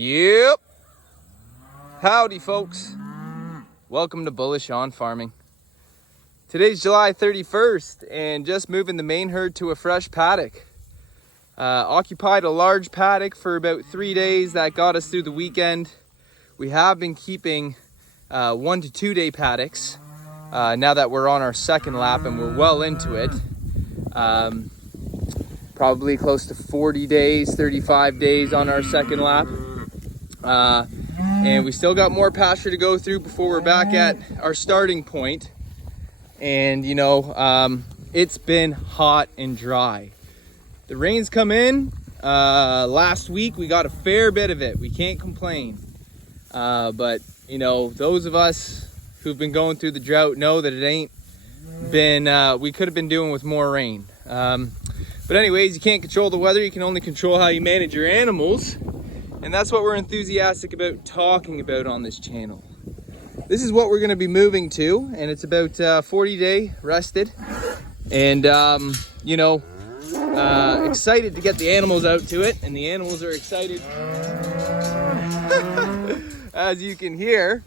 Yep. Howdy, folks. Welcome to Bullish on Farming. Today's July 31st and just moving the main herd to a fresh paddock. Occupied a large paddock for about 3 days. That got us through the weekend. We have been keeping 1 to 2 day paddocks now that we're on our second lap and we're well into it. Probably close to 40 days, 35 days on our second lap. And we still got more pasture to go through before we're back at our starting point. And you know, it's been hot and dry. The rains come in. Last week we got a fair bit of it. We can't complain. But you know, those of us who've been going through the drought know that it ain't been, we could have been doing with more rain. But anyways, you can't control the weather. You can only control how you manage your animals. And that's what we're enthusiastic about talking about on this channel. This is what we're going to be moving to, and it's about 40 day rested. And, you know, excited to get the animals out to it, and the animals are excited. As you can hear,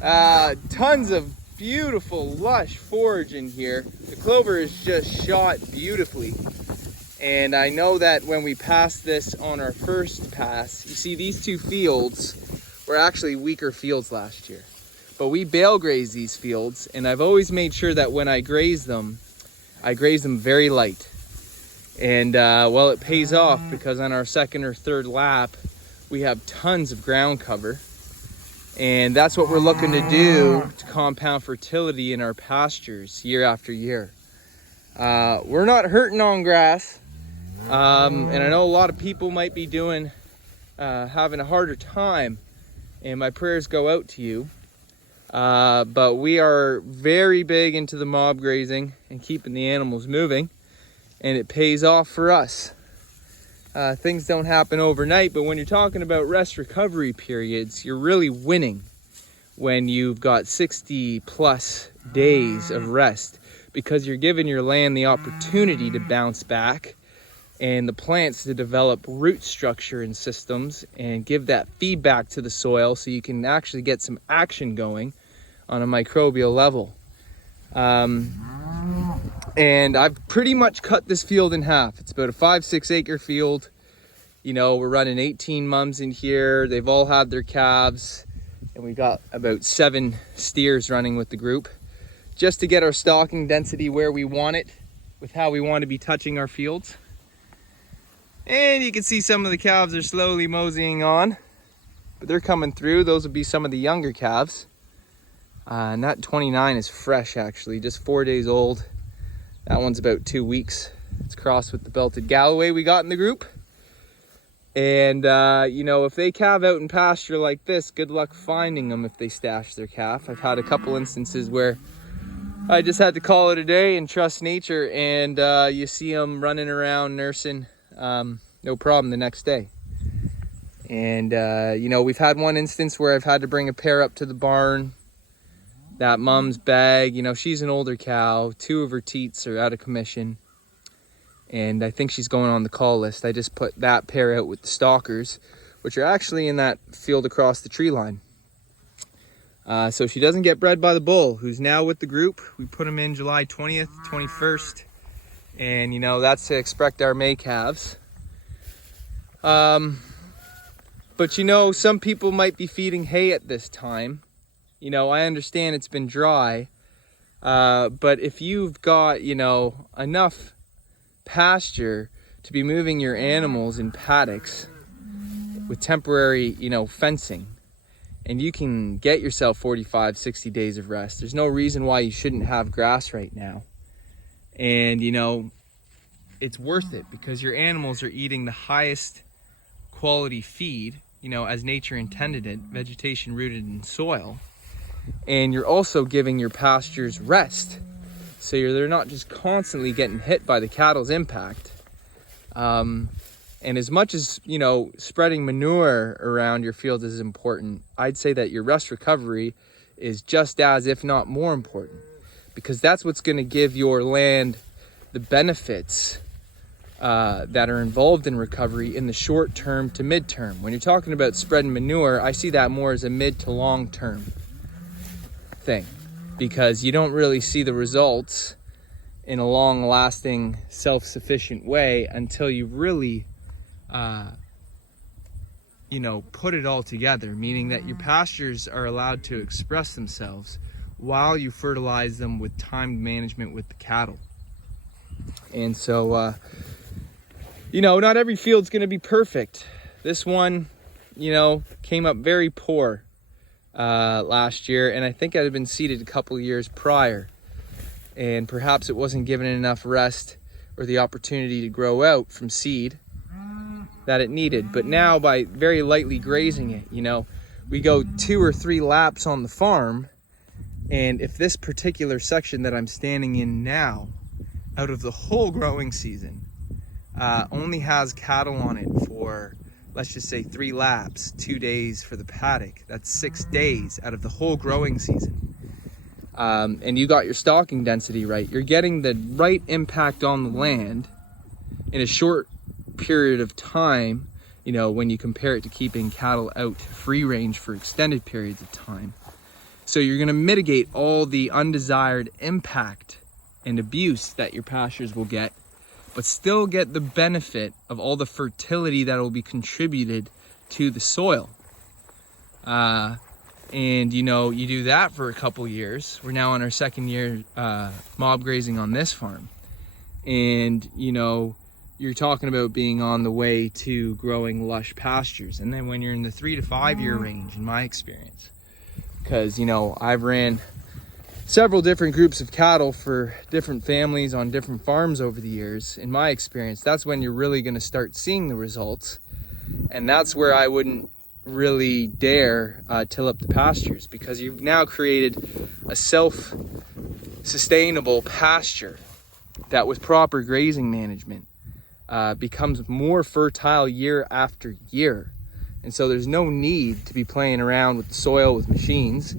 tons of beautiful, lush forage in here. The clover is just shot beautifully. And I know that when we passed this on our first pass, you see these two fields were actually weaker fields last year. But we bale graze these fields, and I've always made sure that when I graze them very light. And well, it pays off because on our second or third lap, we have tons of ground cover. And that's what we're looking to do to compound fertility in our pastures year after year. We're not hurting on grass. And I know a lot of people might be having a harder time, and my prayers go out to you. But we are very big into the mob grazing and keeping the animals moving, and it pays off for us. Things don't happen overnight, but when you're talking about rest recovery periods, you're really winning when you've got 60 plus days of rest, because you're giving your land the opportunity to bounce back and the plants to develop root structure and systems and give that feedback to the soil so you can actually get some action going on a microbial level. And I've pretty much cut this field in half. It's about a 5-6 acre field. You know, we're running 18 mums in here. They've all had their calves, and we got about 7 steers running with the group just to get our stocking density where we want it with how we want to be touching our fields. And you can see some of the calves are slowly moseying on, but they're coming through. Those would be some of the younger calves. And that 29 is fresh, actually, just 4 days old. That one's about 2 weeks. It's crossed with the belted Galloway we got in the group. And, you know, if they calve out in pasture like this, good luck finding them if they stash their calf. I've had a couple instances where I just had to call it a day and trust nature, and you see them running around nursing, no problem the next day. And, you know, we've had one instance where I've had to bring a pair up to the barn. That mom's bag, you know, she's an older cow. 2 of her teats are out of commission. And I think she's going on the call list. I just put that pair out with the stalkers, which are actually in that field across the tree line. So she doesn't get bred by the bull, who's now with the group. We put him in July 20th, 21st. And, you know, that's to expect our May calves. But, you know, some people might be feeding hay at this time. You know, I understand it's been dry, but if you've got, you know, enough pasture to be moving your animals in paddocks with temporary, you know, fencing, and you can get yourself 45, 60 days of rest, there's no reason why you shouldn't have grass right now. And, you know, it's worth it because your animals are eating the highest quality feed, you know, as nature intended it, vegetation rooted in soil. And you're also giving your pastures rest, so they're not just constantly getting hit by the cattle's impact. And as much as, you know, spreading manure around your field is important, I'd say that your rest recovery is just as, if not more important, because that's what's going to give your land the benefits that are involved in recovery in the short term to mid-term. When you're talking about spreading manure, I see that more as a mid to long-term thing, because you don't really see the results in a long-lasting, self-sufficient way until you really, put it all together, meaning that your pastures are allowed to express themselves while you fertilize them with timed management with the cattle. And so, not every field's going to be perfect. This one, came up very poor last year, and I think it had been seeded a couple of years prior, and perhaps it wasn't given enough rest or the opportunity to grow out from seed that it needed. But now, by very lightly grazing it, we go 2 or 3 laps on the farm, and if this particular section that I'm standing in now, out of the whole growing season, only has cattle on it for, let's just say, 3 laps, 2 days for the paddock. That's 6 days out of the whole growing season. And you got your stocking density right. You're getting the right impact on the land in a short period of time, when you compare it to keeping cattle out free range for extended periods of time. So you're going to mitigate all the undesired impact and abuse that your pastures will get, but still get the benefit of all the fertility that will be contributed to the soil. And you do that for a couple years. We're now on our 2nd year mob grazing on this farm. And you're talking about being on the way to growing lush pastures. And then when you're in the 3 to 5 year range, in my experience, because I've ran several different groups of cattle for different families on different farms over the years. In my experience, that's when you're really going to start seeing the results. And that's where I wouldn't really dare till up the pastures, because you've now created a self-sustainable pasture that, with proper grazing management, becomes more fertile year after year. And so there's no need to be playing around with the soil with machines,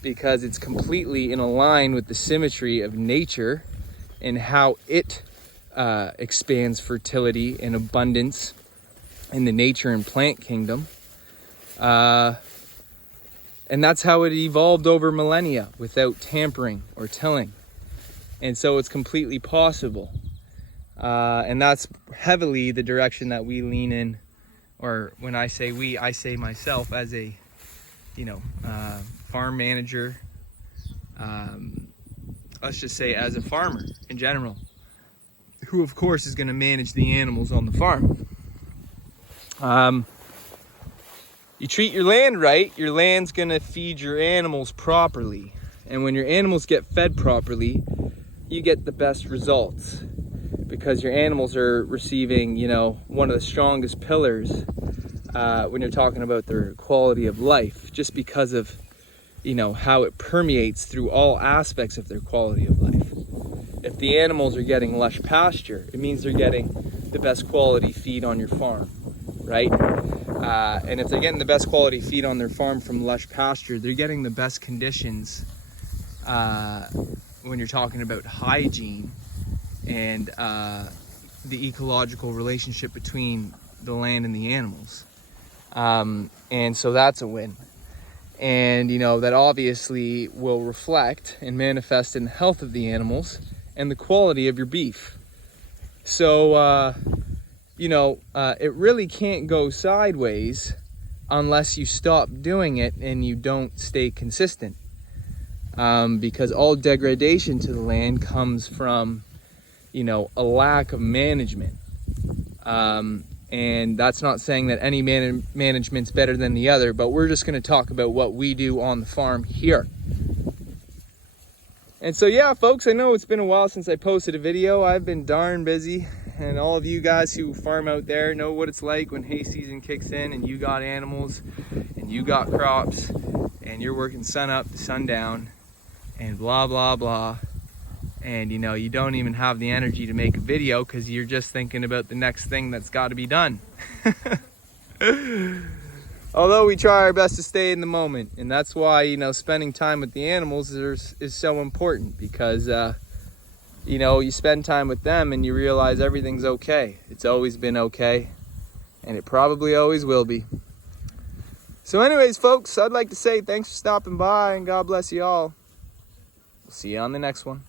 because it's completely in line with the symmetry of nature and how it expands fertility and abundance in the nature and plant kingdom. And that's how it evolved over millennia, without tampering or tilling. And so it's completely possible. And that's heavily the direction that we lean in, or when I say we, I say myself as a, farm manager, let's just say as a farmer in general, who of course is going to manage the animals on the farm. You treat your land right, your land's going to feed your animals properly. And when your animals get fed properly, you get the best results, because your animals are receiving, one of the strongest pillars when you're talking about their quality of life, just because of, how it permeates through all aspects of their quality of life. If the animals are getting lush pasture, it means they're getting the best quality feed on your farm, right? And if they're getting the best quality feed on their farm from lush pasture, they're getting the best conditions when you're talking about hygiene and the ecological relationship between the land and the animals. And so that's a win. And, that obviously will reflect and manifest in the health of the animals and the quality of your beef. So, it really can't go sideways unless you stop doing it and you don't stay consistent. Because all degradation to the land comes from, a lack of management. And that's not saying that any management's better than the other, but we're just going to talk about what we do on the farm here. And so, yeah, folks, I know it's been a while since I posted a video. I've been darn busy, and all of you guys who farm out there know what it's like when hay season kicks in and you got animals and you got crops and you're working sun up to sundown and blah, blah, blah. And you don't even have the energy to make a video because you're just thinking about the next thing that's got to be done. Although we try our best to stay in the moment, and that's why spending time with the animals is so important, because you know, you spend time with them and you realize everything's okay. It's always been okay, and it probably always will be. So anyways, folks, I'd like to say thanks for stopping by, and God bless you all. We'll see you on the next one.